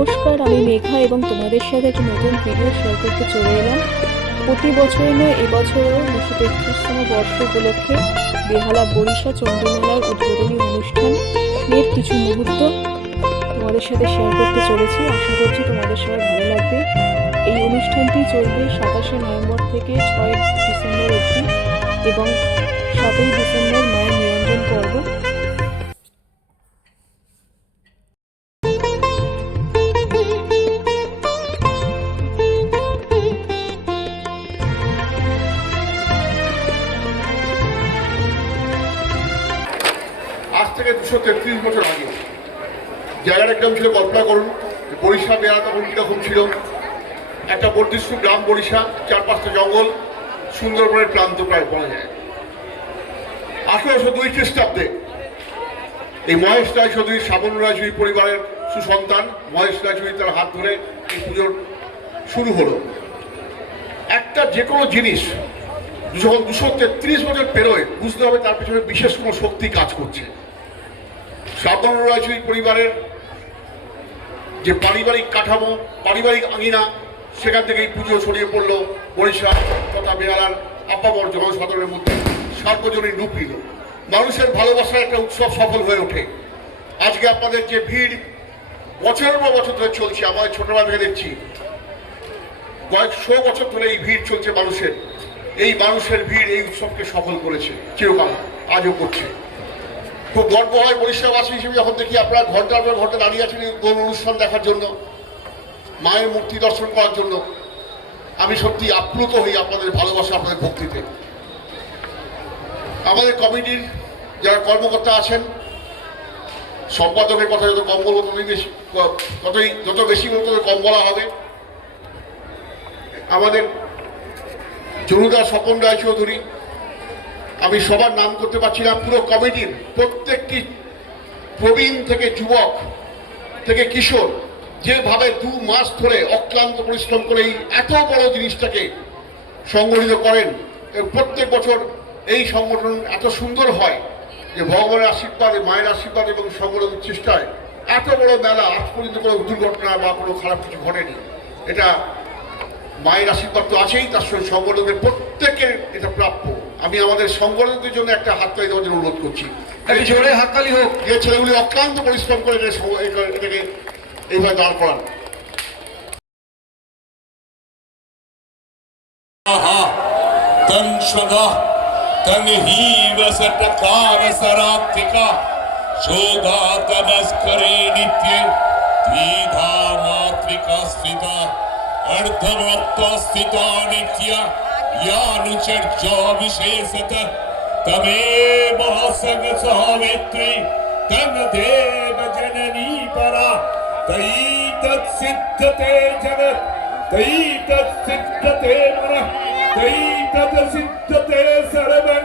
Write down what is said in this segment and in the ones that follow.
নমস্কার, আমি মেঘা এবং তোমাদের সাথে একটা নতুন ভিডিও শেয়ার করতে চলে এলাম। প্রতি বছরই নয়, এবছরও 233তম বর্ষ উপলক্ষে বেহালা বরিশা চণ্ডীমেলার উদ্বোধনী অনুষ্ঠানের কিছু মুহূর্ত তোমাদের সাথে শেয়ার করতে চলেছি। আশা করছি তোমাদের সবাই ভালো লাগবে। এই অনুষ্ঠানটি চলবে 27শে নভেম্বর থেকে 6 ডিসেম্বর অবধি এবং 7ই ডিসেম্বর মায়ের নিরঞ্জন পর্ব। আজ থেকে 233 বছর আগে জায়গাটা একদম ছিল, কল্পনা করুন বরিশা বেড়া তখন কীরকম ছিল। একটা বর্ধিষ্ণু গ্রাম বরিশা, 4-5টা জঙ্গল, সুন্দরবনের প্রান্ত প্রায় বলা যায়। 1802 খ্রিস্টাব্দে এই মহেশ রায়চৌধুরী, শ্রাবণ রায়চৌধুরী পরিবারের সুসন্তান মহেশ রায়চৌধুরী তার হাত ধরে এই পুজোর শুরু হলো। একটা যে কোনো জিনিস যখন 233 বছর পেরোয়, বুঝতে হবে তার পিছনে বিশেষ কোনো শক্তি কাজ করছে। শ্রাবণ রায়চৌধুরী পরিবারের যে পারিবারিক কাঠামো, পারিবারিক আঙিনা, সেখান থেকে এই পুজো ছড়িয়ে পড়লো বরিশা তথা বেহালার আপামর জনসাধারণের মধ্যে সার্বজনীন রূপ নিল। মানুষের ভালোবাসার একটা উৎসব সফল হয়ে ওঠে। আজকে আপনাদের যে ভিড় বছরের পর বছর ধরে চলছে, আমাদের ছোটবেলা থেকে দেখছি কয়েকশো বছর ধরে এই ভিড় চলছে মানুষের। এই মানুষের ভিড় এই উৎসবকে সফল করেছে, চিরকাল আজও করছে। খুব গর্ব হয় বরিশাবাসী হিসেবে যখন দেখি আপনারা ঘন্টার পর ঘন্টা দাঁড়িয়ে আছেন এই অনুষ্ঠান দেখার জন্য, মায়ের মূর্তি দর্শন করার জন্য। আমি সত্যি আপ্লুত হই আপনাদের ভালোবাসা, আপনাদের ভক্তিতে। আমাদের কমিটির যারা কর্মকর্তা আছেন, সম্পাদকের কথা যত কম বলবো যত বেশি বলবো তত কম বলা হবে। আমাদের জরুদার স্বপন রায়চৌধুরী, আমি সবার নাম করতে পারছি না, পুরো কমিটির প্রত্যেকটি প্রবীণ থেকে যুবক থেকে কিশোর যেভাবে 2 মাস ধরে অক্লান্ত পরিশ্রম করে এই এত বড় জিনিসটাকে সংগঠিত করেন। প্রত্যেক বছর এই সংগঠন এত সুন্দর হয় যে ভগবানের আশীর্বাদ, মায়ের আশীর্বাদ এবং সংগঠনের চেষ্টায় এত বড় মেলা আজ পর্যন্ত কোনো দুর্ঘটনা বা কোনো খারাপ কিছু ঘটেনি। এটা মায়ের আশীর্বাদ তো আছেই, তার সঙ্গে সংগঠনের প্রত্যেকের এটা প্রাপ্য। আমি আমাদের সংগঠনদের জন্য একটা হাততালি দেওয়ার জন্য অনুরোধ করছি, জোরে হাততালি হোক। যে ছেলেগুলি অক্লান্ত পরিশ্রম করে এটাকে এইভাবে দাঁড় করান। अर्धवत्वस्थिता नित्या यानुचर्चा विशेषतः तमेव संग सावित्री तन देव जननी परा तयि तत्सिद्धते जगत् तयि तत्सिद्धते मनः तयि तत्सिद्धते सर्वं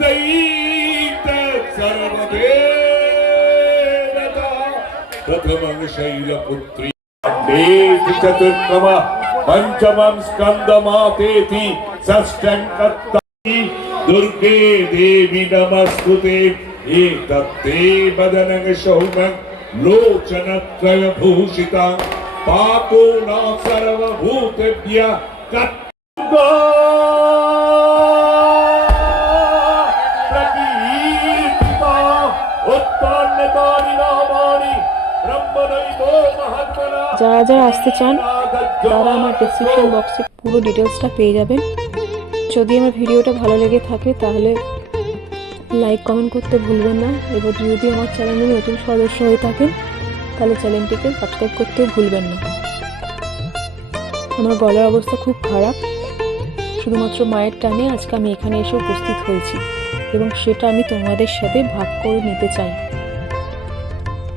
तयि तत्सर्ववेदता प्रथमं शैलपुत्री चतुर्थमा पंचमं स्कंदमातेति षष्ठं कत्तानि दुर्गे देवी नमस्तुते एतत्ते वदनं सौम्यं लोचनत्रय भूषिता पातो न सर्वभूतेभ्यः कत्गा प्रकीर्तिता उत्पन्नतानि नामानि ब्रह्मदैवो महत्मना। যারা যারা আসতে চান তারা আমার ডেসক্রিপশন বক্সে পুরো ডিটেলসটা পেয়ে যাবেন। যদি আমার ভিডিওটা ভালো লেগে থাকে তাহলে লাইক কমেন্ট করতে ভুলবেন না, এবং যদি আমার চ্যানেলে নতুন সদস্য হয়ে থাকেন তাহলে চ্যানেলটিকে সাবস্ক্রাইব করতেও ভুলবেন না। আমার গলার অবস্থা খুব খারাপ, শুধুমাত্র মায়ের টানে আজকে আমি এখানে এসে উপস্থিত হয়েছি এবং সেটা আমি তোমাদের সাথে ভাগ করে নিতে চাই।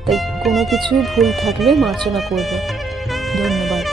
তাই কোনো কিছু ভুল থাকলে মার্জনা করবে। ধন্যবাদ।